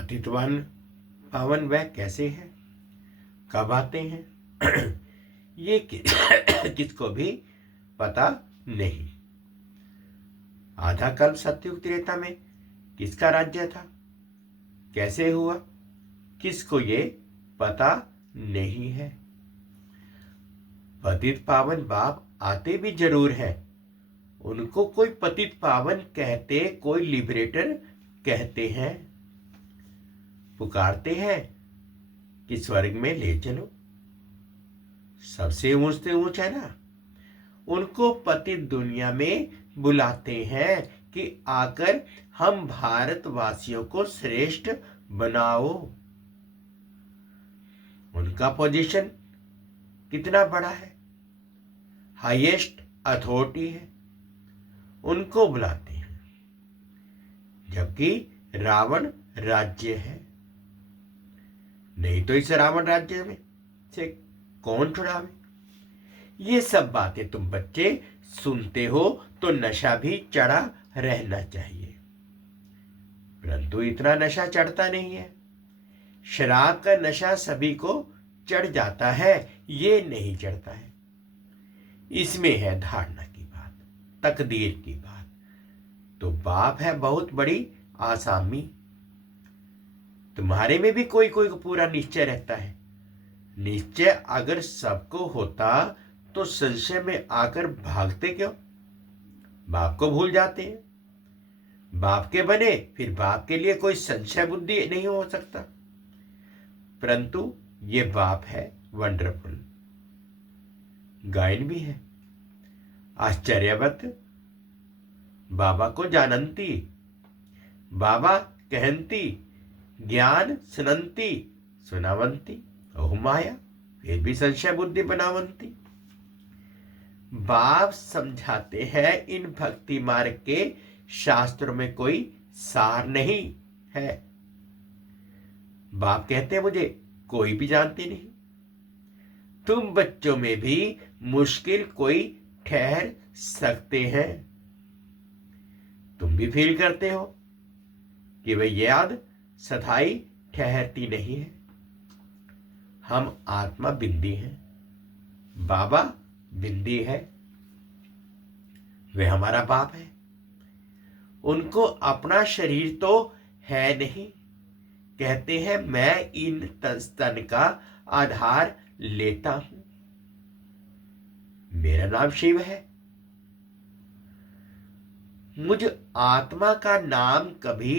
पतितवन पावन वह कैसे हैं, कब आते हैं ये किसको भी पता नहीं। आधा कल्प सतयुग त्रेता में किसका राज्य था, कैसे हुआ, किसको ये पता नहीं है। पतित पावन बाप आते भी जरूर हैं, उनको कोई पतित पावन कहते, कोई लिबरेटर कहते हैं, पुकारते हैं कि स्वर्ग में ले चलो। सबसे ऊंच से ऊंच है ना, उनको पतित दुनिया में बुलाते हैं कि आकर हम भारतवासियों को श्रेष्ठ बनाओ। उनका पोजीशन कितना बड़ा है, हाईएस्ट अथॉरिटी है, उनको बुलाते हैं। जबकि रावण राज्य है, नहीं तो इस रावण राज्य में से कौन छुड़ावे। ये सब बातें तुम बच्चे सुनते हो तो नशा भी चढ़ा रहना चाहिए, परंतु इतना नशा चढ़ता नहीं है। शराब का नशा सभी को चढ़ जाता है, ये नहीं चढ़ता है। इसमें है धारणा की बात, तकदीर की बात। तो बाप है बहुत बड़ी आसामी। तुम्हारे में भी कोई कोई को पूरा निश्चय रहता है। निश्चय अगर सबको होता तो संशय में आकर भागते क्यों, बाप को भूल जाते हैं। बाप के बने फिर बाप के लिए कोई संशय बुद्धि नहीं हो सकता, परंतु ये बाप है वंडरफुल। गायन भी है, आश्चर्यवत बाबा को जानंती, बाबा कहंती, ज्ञान सुनंती, सुनावंती, ओह माया फिर भी संशय बुद्धि बनावंती। बाप समझाते हैं इन भक्ति मार्ग के शास्त्रों में कोई सार नहीं है। बाप कहते हैं मुझे कोई भी जानते नहीं। तुम बच्चों में भी मुश्किल कोई ठहर सकते हैं। तुम भी फील करते हो कि वह याद सदाई ठहरती नहीं है। हम आत्मा बिंदी हैं, बाबा बिंदी है, वे हमारा बाप है। उनको अपना शरीर तो है नहीं, कहते हैं मैं इन तन का आधार लेता हूं। मेरा नाम शिव है, मुझ आत्मा का नाम कभी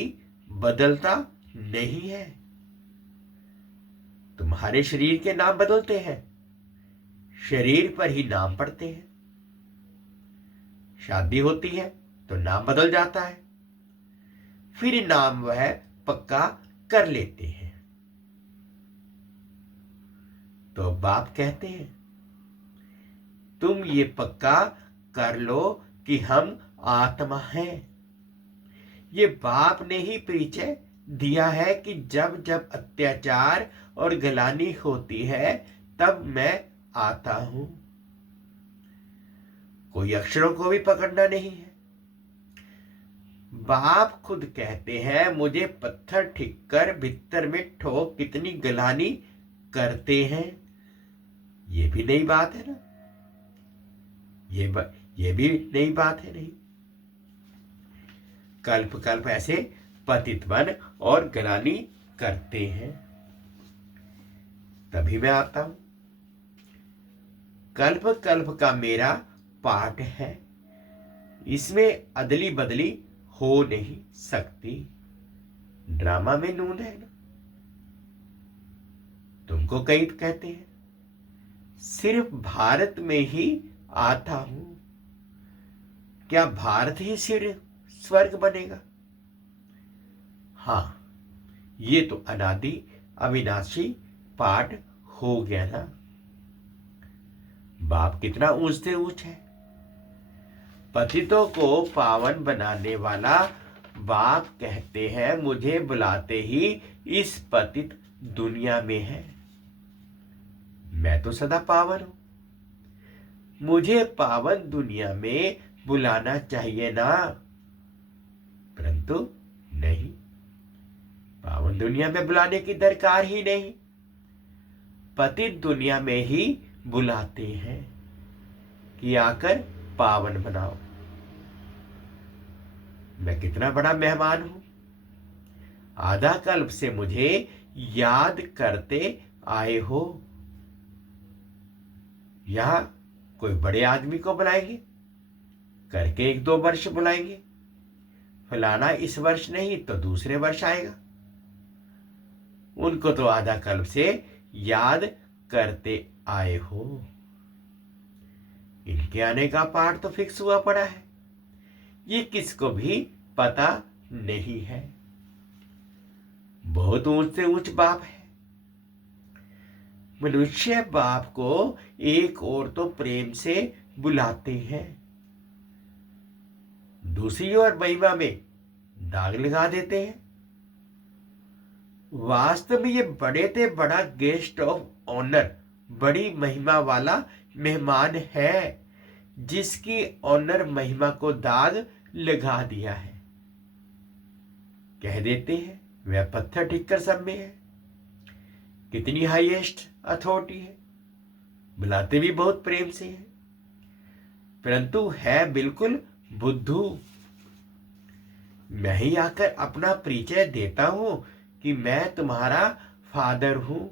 बदलता नहीं है। तुम्हारे शरीर के नाम बदलते हैं, शरीर पर ही नाम पड़ते हैं। शादी होती है तो नाम बदल जाता है, फिर नाम वह पक्का कर लेते हैं। तो बाप कहते हैं तुम ये पक्का कर लो कि हम आत्मा हैं। ये बाप ने ही परिचय दिया है कि जब जब अत्याचार और गलानी होती है तब मैं आता हूं। कोई अक्षरों को भी पकड़ना नहीं है। बाप खुद कहते हैं मुझे पत्थर ठीक कर भीतर में ठोक कितनी गलानी करते हैं। ये भी नई बात है ना, ये भी नई बात है नहीं। कल्प कल्प ऐसे पतित बन और गलानी करते हैं, तभी मैं आता हूं। कल्प कल्प का मेरा पाठ है, इसमें अदली बदली हो नहीं सकती। ड्रामा में नून है ना। तुमको कई कहते हैं सिर्फ भारत में ही आता हूं, क्या भारत ही सिर्फ स्वर्ग बनेगा? हां, ये तो अनादि अविनाशी पाठ हो गया ना। बाप कितना ऊंच से ऊंच है। पतितों को पावन बनाने वाला बाप कहते हैं मुझे बुलाते ही इस पतित दुनिया में है। मैं तो सदा पावन हूं, मुझे पावन दुनिया में बुलाना चाहिए ना, परंतु नहीं। पावन दुनिया में बुलाने की दरकार ही नहीं, पतित दुनिया में ही बुलाते हैं कि आकर पावन बनाओ। मैं कितना बड़ा मेहमान हूं, आधा कल्प से मुझे याद करते आए हो। यहां कोई बड़े आदमी को बुलाएंगे, करके 1-2 वर्ष बुलाएंगे, फलाना इस वर्ष नहीं तो दूसरे वर्ष आएगा। उनको तो आधा कल्प से याद करते आए हो। इनके आने का पाठ तो फिक्स हुआ पड़ा है, ये किसको भी पता नहीं है। बहुत ऊंच से ऊंच बाप है। मनुष्य बाप को एक और तो प्रेम से बुलाते हैं, दूसरी ओर महिमा में दाग लगा देते हैं। वास्तव में ये बड़े से बड़ा गेस्ट ऑफ ऑनर, बड़ी महिमा वाला मेहमान है, जिसकी ऑनर महिमा को दाग लगा दिया है। कह देते हैं वह पत्थर ठिक्कर सब में है, कितनी हाईएस्ट अथॉरिटी है, बुलाते भी बहुत प्रेम से है, परंतु है बिल्कुल बुद्धू। मैं ही आकर अपना परिचय देता हूं कि मैं तुम्हारा फादर हूं,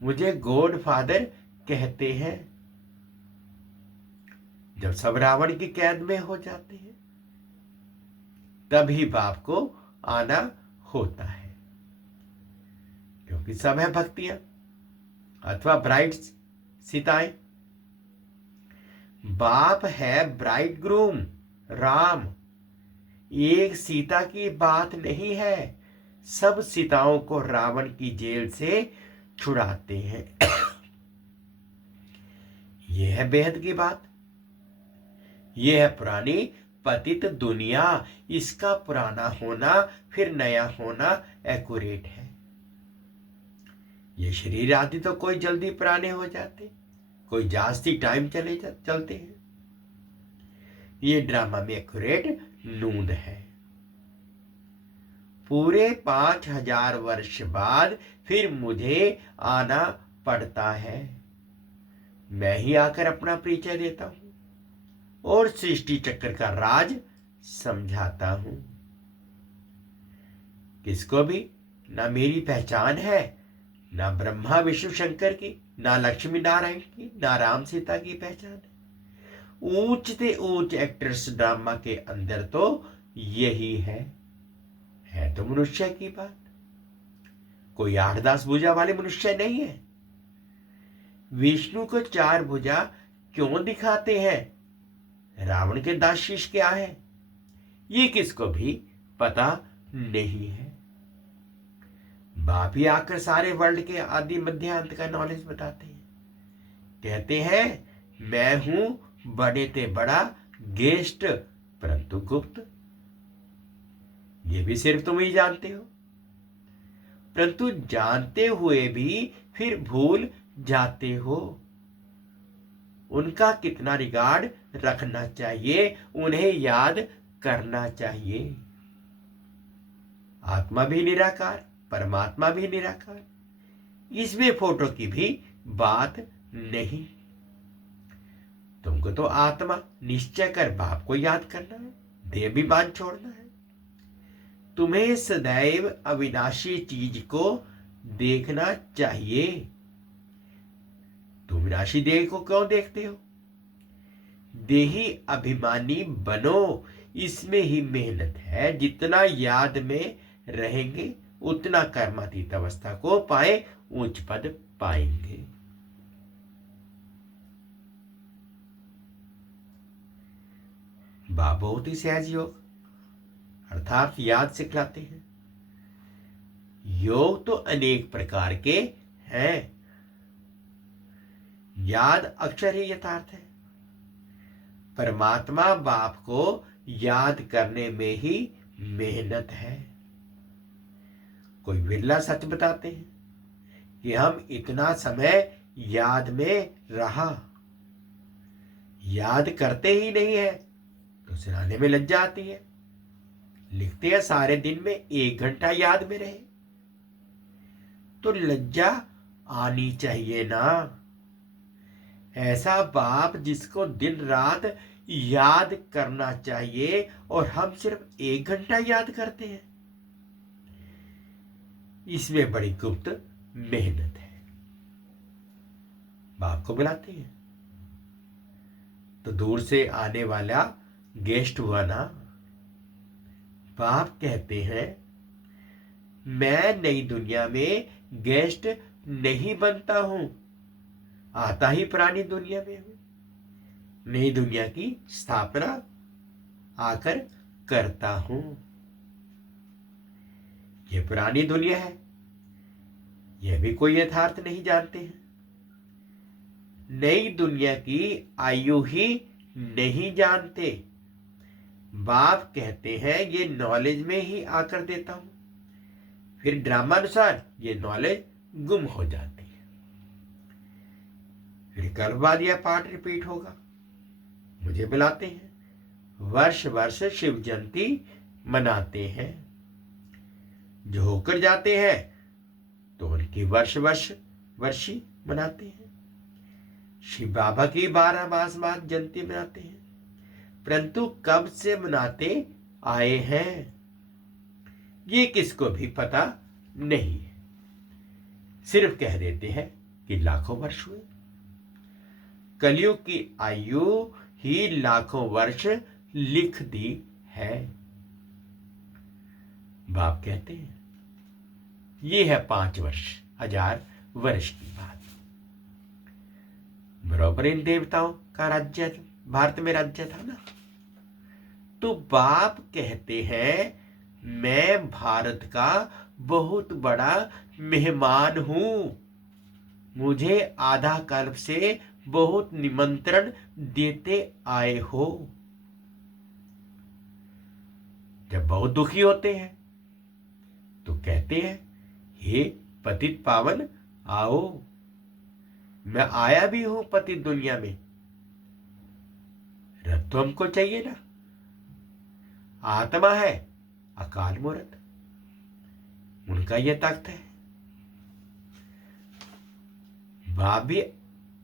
मुझे गॉड फादर कहते हैं। जब सब रावण की कैद में हो जाते हैं, तभी बाप को आना होता है, क्योंकि सब है भक्तियां अथवा ब्राइड्स, सीताएं। बाप है ब्राइड ग्रूम राम, एक सीता की बात नहीं है, सब सीताओं को रावण की जेल से छुड़ाते हैं। यह है बेहद की बात, यह है पुरानी पतित दुनिया। इसका पुराना होना फिर नया होना एक्यूरेट है। ये शरीर आदि तो कोई जल्दी पुराने हो जाते, कोई जास्ती टाइम चलते हैं। ये ड्रामा में एक्यूरेट नूंद है। पूरे 5000 वर्ष बाद फिर मुझे आना पड़ता है। मैं ही आकर अपना परिचय देता हूं और सृष्टि चक्र का राज समझाता हूं। किसको भी ना मेरी पहचान है, ना ब्रह्मा विष्णु शंकर की, ना लक्ष्मी नारायण की, ना राम सीता की पहचान है। ऊंच से ऊंच एक्टर्स ड्रामा के अंदर तो यही है तो मनुष्य की बात, कोई 8-10 भुजा वाले मनुष्य नहीं है। विष्णु को 4 भुजा क्यों दिखाते हैं, रावण के 10 शीश क्या है, ये किसको भी पता नहीं है। बाप ही आकर सारे वर्ल्ड के आदि मध्य अंत का नॉलेज बताते हैं। कहते हैं मैं हूं बड़े ते बड़ा गेस्ट, परंतु गुप्त। ये भी सिर्फ तुम ही जानते हो, परंतु जानते हुए भी फिर भूल जाते हो। उनका कितना रिगार्ड रखना चाहिए, उन्हें याद करना चाहिए। आत्मा भी निराकार, परमात्मा भी निराकार, इसमें फोटो की भी बात नहीं। तुमको तो आत्मा निश्चय कर बाप को याद करना है, देहाभिमान छोड़ना है। तुम्हें सदैव अविनाशी चीज को देखना चाहिए। तुम विनाशी देह को क्यों देखते हो? देही अभिमानी बनो, इसमें ही मेहनत है। जितना याद में रहेंगे उतना कर्मातीत अवस्था को पाए, उच्च पद पाएंगे। बाप बहुत ही सहज योग अर्थात याद सिखलाते हैं। योग तो अनेक प्रकार के हैं, याद अक्षर ही यथार्थ है। परमात्मा बाप को याद करने में ही मेहनत है। कोई विरला सच बताते हैं कि हम इतना समय याद में रहा, याद करते ही नहीं है तो सुनाने में लज्जा आती है। लिखते हैं सारे दिन में 1 घंटा याद में रहे। तो लज्जा आनी चाहिए ना। ऐसा बाप जिसको दिन रात याद करना चाहिए और हम सिर्फ 1 घंटा याद करते हैं, इसमें बड़ी गुप्त मेहनत है। बाप को बुलाते हैं तो दूर से आने वाला गेस्ट हुआ ना। बाप कहते हैं मैं नई दुनिया में गेस्ट नहीं बनता हूं, आता ही पुरानी दुनिया में हूं। नई दुनिया की स्थापना आकर करता हूं। ये पुरानी दुनिया है, यह भी कोई यथार्थ नहीं जानते हैं। नई दुनिया की आयु ही नहीं जानते। बाप कहते हैं ये नॉलेज में ही आकर देता हूं, फिर ड्रामा अनुसार ये नॉलेज गुम हो जाती है। फिर कल बाद यह पाठ रिपीट होगा। मुझे बुलाते हैं, वर्ष वर्ष शिव जयंती मनाते हैं। जो होकर जाते हैं तो उनकी वर्ष वर्षी मनाते हैं। शिव बाबा की 12 मास बाद जयंती मनाते हैं, परंतु कब से मनाते आए हैं ये किसको भी पता नहीं है। सिर्फ कह देते हैं कि लाखों वर्ष हुए। कलयुग की आयु ही लाखों वर्ष लिख दी है। बाप कहते हैं ये है 5 वर्ष 1000 वर्ष की बात। बराबर इन देवताओं का राज्य भारत में राज्य था ना। तो बाप कहते हैं मैं भारत का बहुत बड़ा मेहमान हूं। मुझे आधा कल्प से बहुत निमंत्रण देते आए हो। जब बहुत दुखी होते हैं तो कहते हैं हे पतित पावन आओ। मैं आया भी हूं पतित दुनिया में। रथ तो हमको चाहिए ना। आत्मा है अकाल मूर्त, उनका यह तख्त है। बाप भी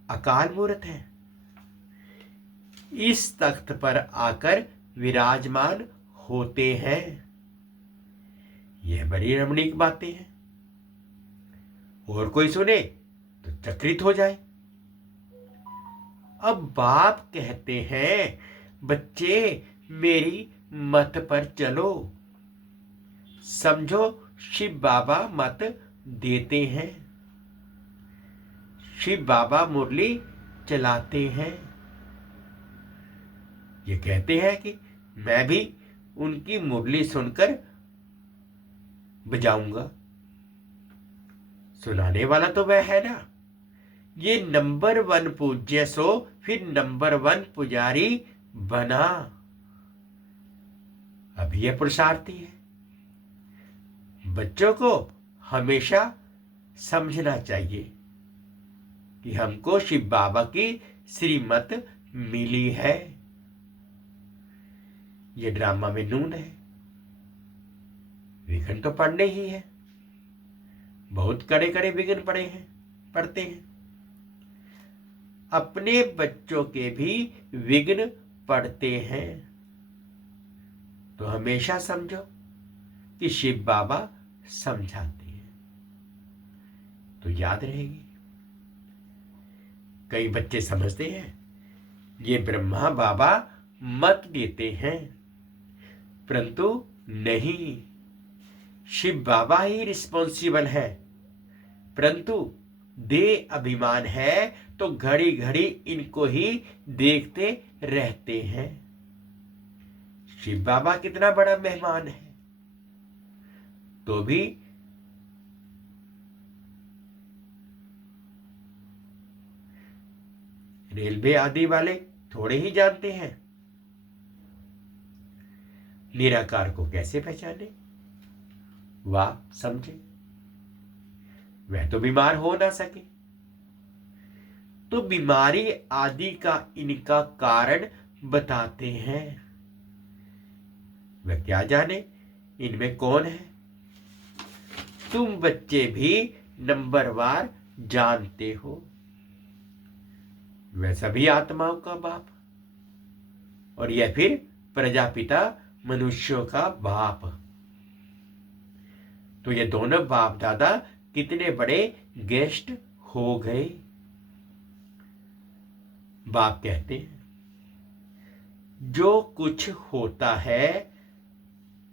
अकाल मूर्त है। इस तख्त पर आकर विराजमान होते हैं। यह बड़ी रमणीक बातें हैं। और कोई सुने तो चकित हो जाए। अब बाप कहते हैं बच्चे मेरी मत पर चलो। समझो शिव बाबा मत देते हैं। शिव बाबा मुरली चलाते हैं। ये कहते हैं कि मैं भी उनकी मुरली सुनकर बजाऊंगा। सुनाने वाला तो वह है ना। ये नंबर 1 पूज्य सो फिर नंबर 1 पुजारी बना। अभी यह पुरुषार्थी है। बच्चों को हमेशा समझना चाहिए कि हमको शिव बाबा की श्रीमत मिली है। ये ड्रामा में नून है। विघ्न तो पढ़ने ही है। बहुत कड़े कड़े विघ्न पढ़ते हैं। अपने बच्चों के भी विघ्न पढ़ते हैं। तो हमेशा समझो कि शिव बाबा समझाते हैं तो याद रहेगी। कई बच्चे समझते हैं ये ब्रह्मा बाबा मत देते हैं, परंतु नहीं, शिव बाबा ही रिस्पॉन्सिबल है। परंतु दे अभिमान है तो घड़ी घड़ी इनको ही देखते रहते हैं। शिव बाबा कितना बड़ा मेहमान है, तो भी रेलवे आदि वाले थोड़े ही जानते हैं निराकार को कैसे पहचाने। वाह समझे। वह तो बीमार हो ना सके, तो बीमारी आदि का इनका कारण बताते हैं। वह क्या जाने इनमें कौन है? तुम बच्चे भी नंबरवार जानते हो। वह सभी आत्माओं का बाप और यह फिर प्रजापिता मनुष्यों का बाप। तो ये दोनों बाप दादा कितने बड़े गेस्ट हो गए। बाप कहते हैं जो कुछ होता है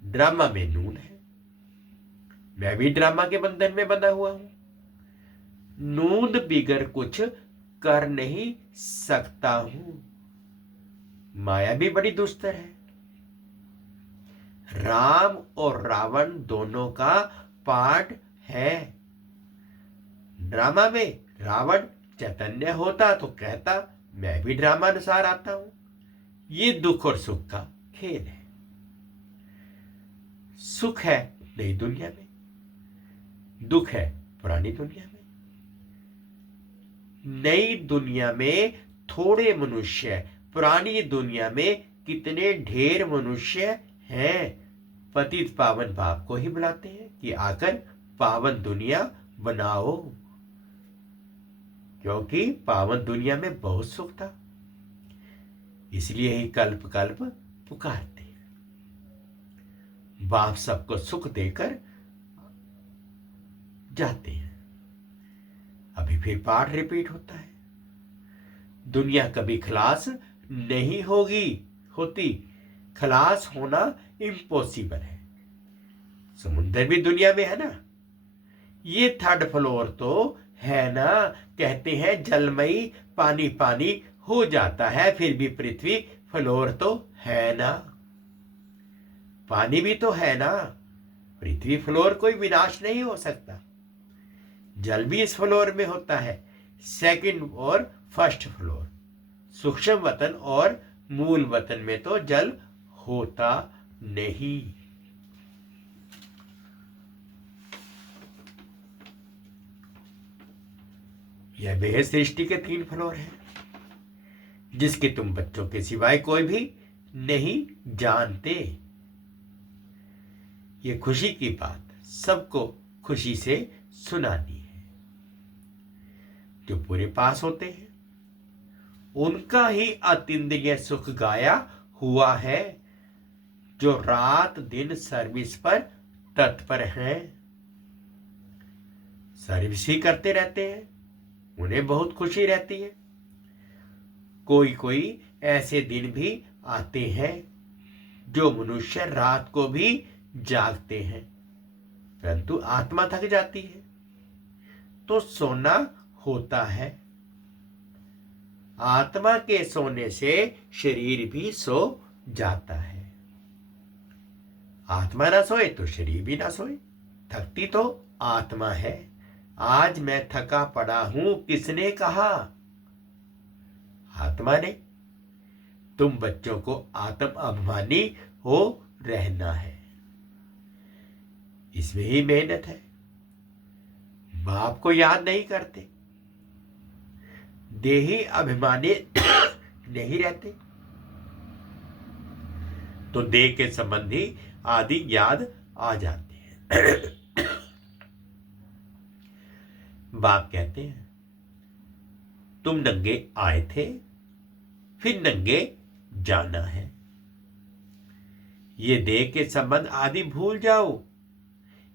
ड्रामा में नून है। मैं भी ड्रामा के बंधन में बंधा हुआ हूं। नून बिगर कुछ कर नहीं सकता हूं। माया भी बड़ी दुस्तर है। राम और रावण दोनों का पार्ट है। ड्रामा में रावण चैतन्य होता तो कहता मैं भी ड्रामा अनुसार आता हूं। ये दुख और सुख का खेल है। सुख है नई दुनिया में, दुख है पुरानी दुनिया में। नई दुनिया में थोड़े मनुष्य, पुरानी दुनिया में कितने ढेर मनुष्य हैं। पतित पावन बाप को ही बुलाते हैं कि आकर पावन दुनिया बनाओ, क्योंकि पावन दुनिया में बहुत सुख था। इसलिए ही कल्प कल्प पुकारते हैं। बाप सबको सुख देकर जाते हैं। अभी फिर पाठ रिपीट होता है। दुनिया कभी खलास नहीं होती। खलास होना इम्पॉसिबल है। समुद्र भी दुनिया में है ना। ये थर्ड फ्लोर तो है ना। कहते हैं जलमयी पानी पानी हो जाता है, फिर भी पृथ्वी फ्लोर तो है ना। पानी भी तो है ना। पृथ्वी फ्लोर कोई विनाश नहीं हो सकता। जल भी इस फ्लोर में होता है, सेकंड और फर्स्ट फ्लोर। सूक्ष्म वतन और मूल वतन में तो जल होता नहीं। यह बेहद सृष्टि के 3 फ्लोर हैं, जिसके तुम बच्चों के सिवाय कोई भी नहीं जानते। ये खुशी की बात सबको खुशी से सुनानी है। जो पूरे पास होते हैं उनका ही अतीन्द्रिय सुख गाया हुआ है। जो रात दिन सर्विस पर तत्पर हैं, सर्विस ही करते रहते हैं, उन्हें बहुत खुशी रहती है। कोई कोई ऐसे दिन भी आते हैं जो मनुष्य रात को भी जागते हैं, परंतु आत्मा थक जाती है तो सोना होता है। आत्मा के सोने से शरीर भी सो जाता है। आत्मा ना सोए तो शरीर भी ना सोए। थकती तो आत्मा है। आज मैं थका पड़ा हूं किसने कहा? आत्मा ने। तुम बच्चों को आत्म अभिमानी हो रहना है। इसमें ही मेहनत है। बाप को याद नहीं करते, देही अभिमानी नहीं रहते, तो देह के संबंधी आदि याद आ जाते हैं। बाप कहते हैं तुम नंगे आए थे, फिर नंगे जाना है। ये देह के संबंध आदि भूल जाओ।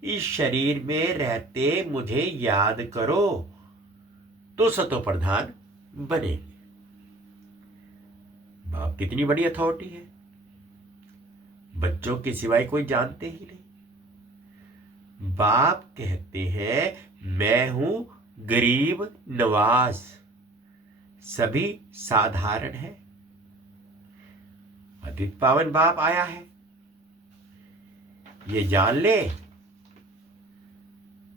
इस शरीर में रहते मुझे याद करो तो सतो प्रधान बनेंगे। बाप कितनी बड़ी अथॉरिटी है। बच्चों के सिवाय कोई जानते ही नहीं। बाप कहते हैं मैं हूं गरीब नवाज, सभी साधारण है। पतित पावन बाप आया है, ये जान ले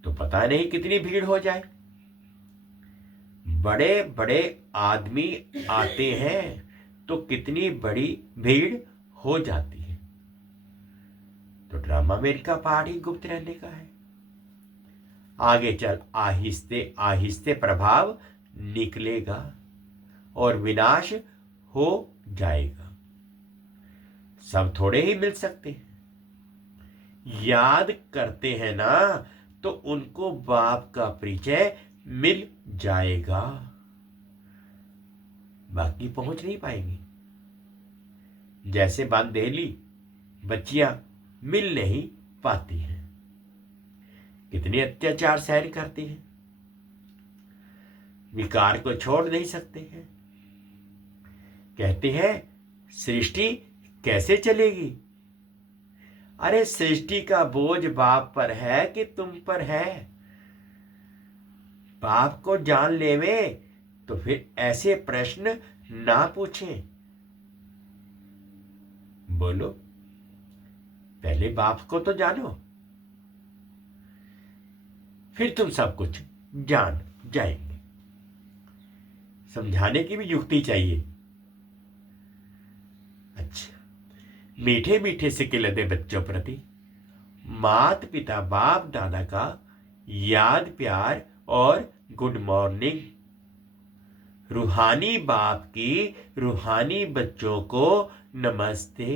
तो पता नहीं कितनी भीड़ हो जाए। बड़े बड़े आदमी आते हैं तो कितनी बड़ी भीड़ हो जाती है। तो ड्रामा में इनका पार्ट ही गुप्त रहने का है। आगे चल आहिस्ते आहिस्ते प्रभाव निकलेगा और विनाश हो जाएगा। सब थोड़े ही मिल सकते हैं। याद करते हैं ना, तो उनको बाप का परिचय मिल जाएगा, बाकी पहुंच नहीं पाएंगी। जैसे बांदेली बच्चियां मिल नहीं पाती हैं, कितने अत्याचार सहन करती हैं, विकार को छोड़ नहीं सकते हैं। कहते हैं सृष्टि कैसे चलेगी? अरे सृष्टि का बोझ बाप पर है कि तुम पर है? बाप को जान लेवे तो फिर ऐसे प्रश्न ना पूछें। बोलो, पहले बाप को तो जानो, फिर तुम सब कुछ जान जाएंगे। समझाने की भी युक्ति चाहिए। अच्छा, मीठे मीठे सिक्के लदे बच्चों प्रति माता पिता बाप दादा का याद प्यार और गुड मॉर्निंग। रूहानी बाप की रूहानी बच्चों को नमस्ते।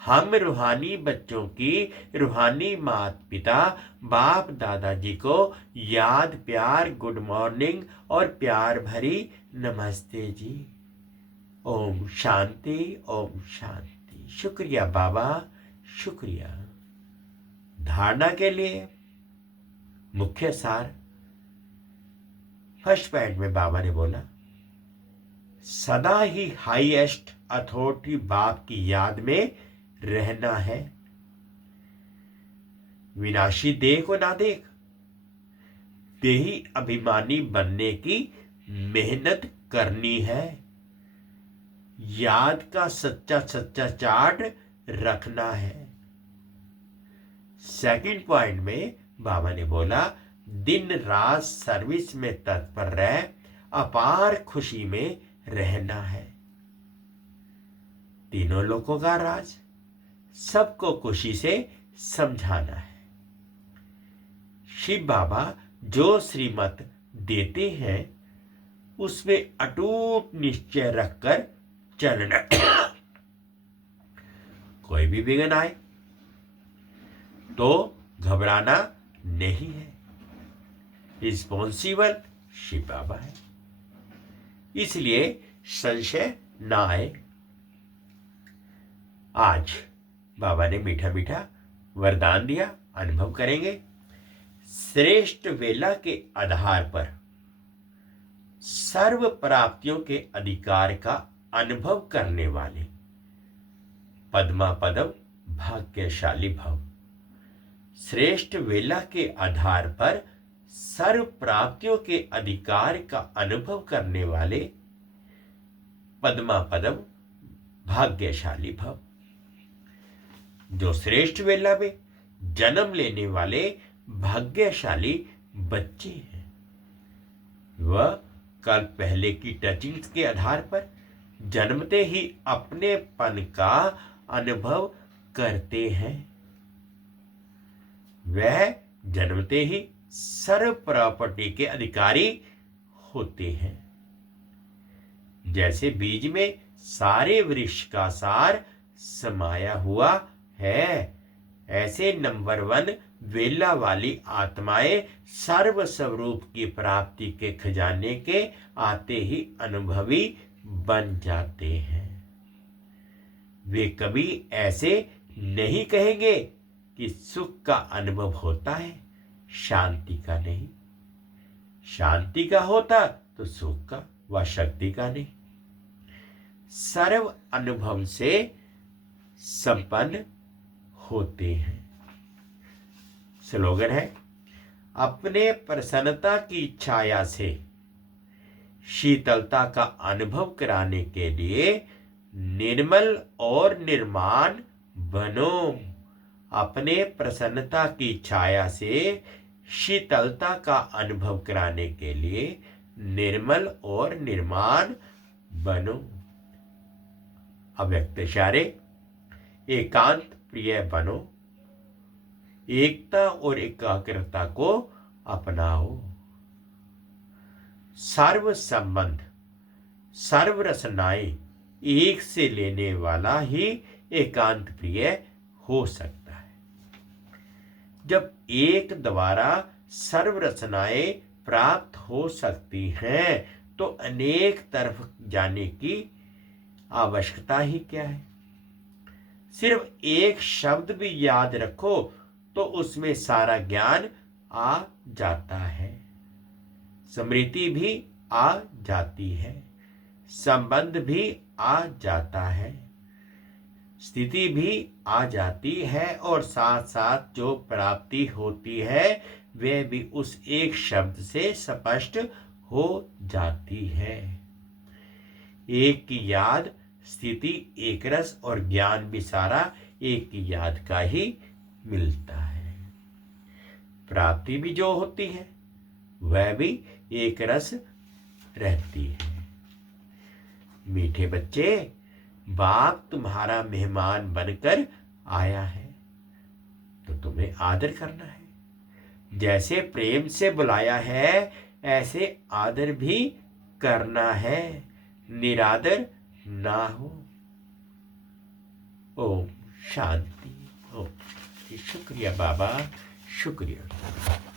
हम रूहानी बच्चों की रूहानी माता पिता बाप दादाजी को याद प्यार गुड मॉर्निंग और प्यार भरी नमस्ते जी। ओम शांति, ओम शांति। शुक्रिया बाबा, शुक्रिया। धारणा के लिए मुख्य सार फर्स्ट पॉइंट में बाबा ने बोला, सदा ही हाईएस्ट अथॉरिटी बाप की याद में रहना है। विनाशी देह को ना देख, देही अभिमानी बनने की मेहनत करनी है। याद का सच्चा सच्चा चार्ट रखना है। सेकंड पॉइंट में बाबा ने बोला, दिन रात सर्विस में तत्पर रह, अपार खुशी में रहना है। तीनों लोगों का राज, सबको खुशी से समझाना है। शिव बाबा जो श्रीमत देते हैं उसमें अटूट निश्चय रखकर चलना। कोई भी विघ्न आए तो घबराना नहीं है। रिस्पॉन्सिबल शिव बाबा है, इसलिए संशय ना आए। आज बाबा ने मीठा मीठा वरदान दिया, अनुभव करेंगे। श्रेष्ठ वेला के आधार पर सर्व प्राप्तियों के अधिकार का अनुभव करने वाले पद्मा पदम भाग्यशाली भव। श्रेष्ठ वेला के आधार पर सर्व प्राप्तियों के अधिकार का अनुभव करने वाले पद्मा पदम भाग्यशाली भव। जो श्रेष्ठ वेला में जन्म लेने वाले भाग्यशाली बच्चे हैं, वह कल पहले की टचिंग्स के आधार पर जन्मते ही अपनेपन का अनुभव करते हैं। वह जन्मते ही सर्व प्रॉपर्टी के अधिकारी होते हैं। जैसे बीज में सारे वृक्ष का सार समाया हुआ है, ऐसे नंबर 1 वेला वाली आत्माएं सर्व स्वरूप की प्राप्ति के खजाने के आते ही अनुभवी बन जाते हैं। वे कभी ऐसे नहीं कहेंगे कि सुख का अनुभव होता है, शांति का नहीं। शांति का होता तो सुख का व शक्ति का नहीं। सर्व अनुभव से संपन्न होते हैं। स्लोगन है, अपने प्रसन्नता की छाया से शीतलता का अनुभव कराने के लिए निर्मल और निर्माण बनो। अपने प्रसन्नता की छाया से शीतलता का अनुभव कराने के लिए निर्मल और निर्माण बनो। अव्यक्त इशारे, एकांत प्रिय बनो। एकता और एकाग्रता को अपनाओ। सर्व संबंध सर्व रसनाएं एक से लेने वाला ही एकांत प्रिय हो सकता है। जब एक द्वारा सर्व रचनाएं प्राप्त हो सकती हैं तो अनेक तरफ जाने की आवश्यकता ही क्या है। सिर्फ एक शब्द भी याद रखो तो उसमें सारा ज्ञान आ जाता है, स्मृति भी आ जाती है, संबंध भी आ जाता है, स्थिति भी आ जाती है और साथ साथ जो प्राप्ति होती है वह भी उस एक शब्द से स्पष्ट हो जाती है। एक की याद, स्थिति एक रस और ज्ञान भी सारा एक की याद का ही मिलता है। प्राप्ति भी जो होती है वह भी एक रस रहती है। मीठे बच्चे, बाप तुम्हारा मेहमान बनकर आया है तो तुम्हें आदर करना है। जैसे प्रेम से बुलाया है ऐसे आदर भी करना है, निरादर ना हो। ओम शांति। ओम। शुक्रिया बाबा, शुक्रिया।